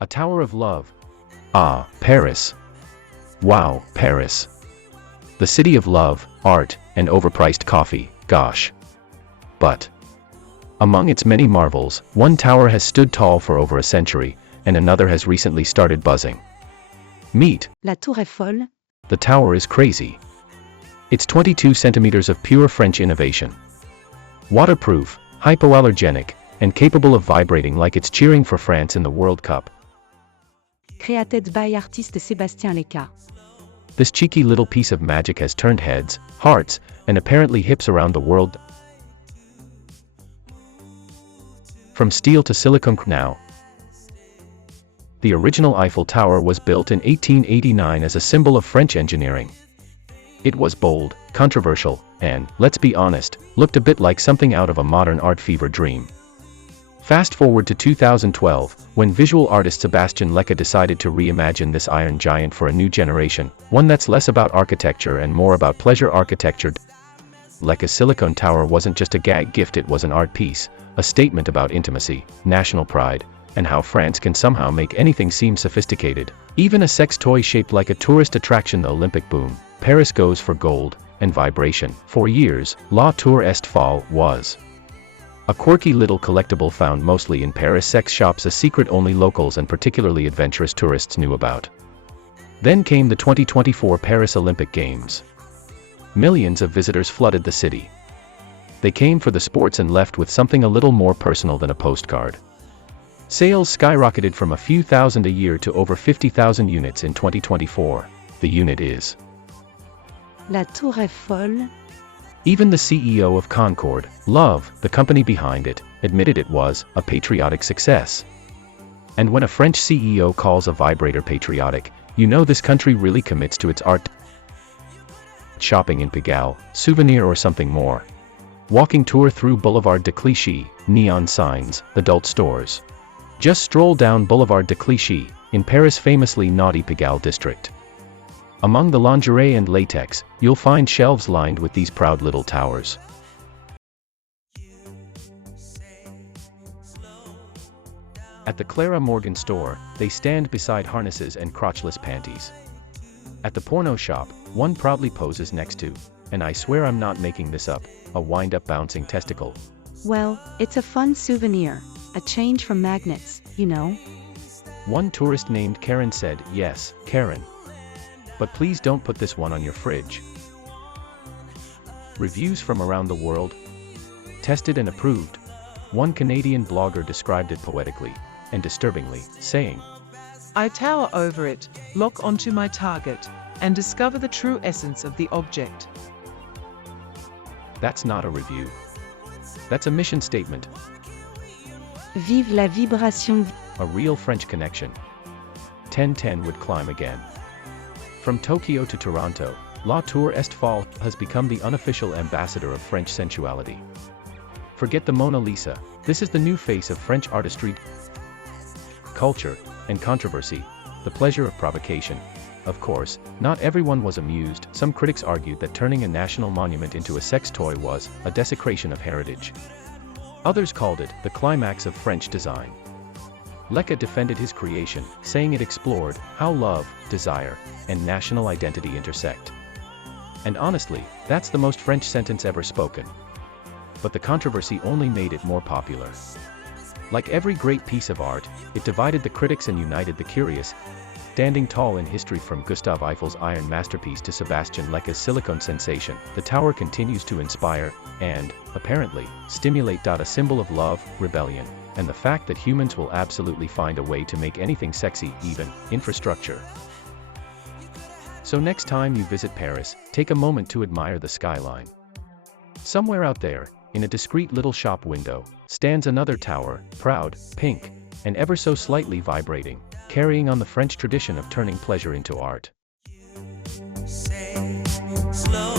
A tower of love. Ah, Paris. Wow, Paris. The city of love, art, and overpriced coffee, gosh. But among its many marvels, one tower has stood tall for over a century, and another has recently started buzzing. Meet La Tour Est Folle. The tower is crazy. It's 22 centimeters of pure French innovation. Waterproof, hypoallergenic, and capable of vibrating like it's cheering for France in the World Cup. Created by artiste Sébastien Leca. This cheeky little piece of magic has turned heads, hearts, and apparently hips around the world. From steel to silicone now. The original Eiffel Tower was built in 1889 as a symbol of French engineering. It was bold, controversial, and, let's be honest, looked a bit like something out of a modern art fever dream. Fast forward to 2012, when visual artist Sébastien Leca decided to reimagine this iron giant for a new generation, one that's less about architecture and more about pleasure architecture. Leca's silicone tower wasn't just a gag gift, it was an art piece, a statement about intimacy, national pride, and how France can somehow make anything seem sophisticated. Even a sex toy shaped like a tourist attraction. The Olympic boom, Paris goes for gold and vibration. For years, La Tour Est Folle was a quirky little collectible found mostly in Paris sex shops, a secret only locals and particularly adventurous tourists knew about. Then came the 2024 Paris Olympic Games. Millions of visitors flooded the city. They came for the sports and left with something a little more personal than a postcard. Sales skyrocketed from a few thousand a year to over 50,000 units in 2024. The unit is La Tour Est Folle. Even the CEO of Concorde, Love, the company behind it, admitted it was a patriotic success. And when a French CEO calls a vibrator patriotic, you know this country really commits to its art. Shopping in Pigalle, souvenir or something more. Walking tour through Boulevard de Clichy, neon signs, adult stores. Just stroll down Boulevard de Clichy, in Paris' famously naughty Pigalle district. Among the lingerie and latex, you'll find shelves lined with these proud little towers. At the Clara Morgan store, they stand beside harnesses and crotchless panties. At the porno shop, one proudly poses next to, and I swear I'm not making this up, a wind-up bouncing testicle. Well, it's a fun souvenir. A change from magnets, you know. One tourist named Karen said, "Yes, Karen. But please don't put this one on your fridge." Reviews from around the world. Tested and approved. One Canadian blogger described it poetically and disturbingly, saying, "I tower over it, lock onto my target, and discover the true essence of the object." That's not a review. That's a mission statement. Vive la vibration. A real French connection. 1010 would climb again. From Tokyo to Toronto, La Tour Est Folle has become the unofficial ambassador of French sensuality. Forget the Mona Lisa, this is the new face of French artistry, culture, and controversy, the pleasure of provocation. Of course, not everyone was amused. Some critics argued that turning a national monument into a sex toy was a desecration of heritage. Others called it the climax of French design. Leca defended his creation, saying it explored how love, desire, and national identity intersect. And honestly, that's the most French sentence ever spoken. But the controversy only made it more popular. Like every great piece of art, it divided the critics and united the curious. Standing tall in history, from Gustave Eiffel's iron masterpiece to Sébastien Leca's silicone sensation, the tower continues to inspire, and, apparently, stimulate. A symbol of love, rebellion, and the fact that humans will absolutely find a way to make anything sexy, even infrastructure. So next time you visit Paris, take a moment to admire the skyline. Somewhere out there, in a discreet little shop window, stands another tower, proud, pink, and ever so slightly vibrating, carrying on the French tradition of turning pleasure into art. Say, slow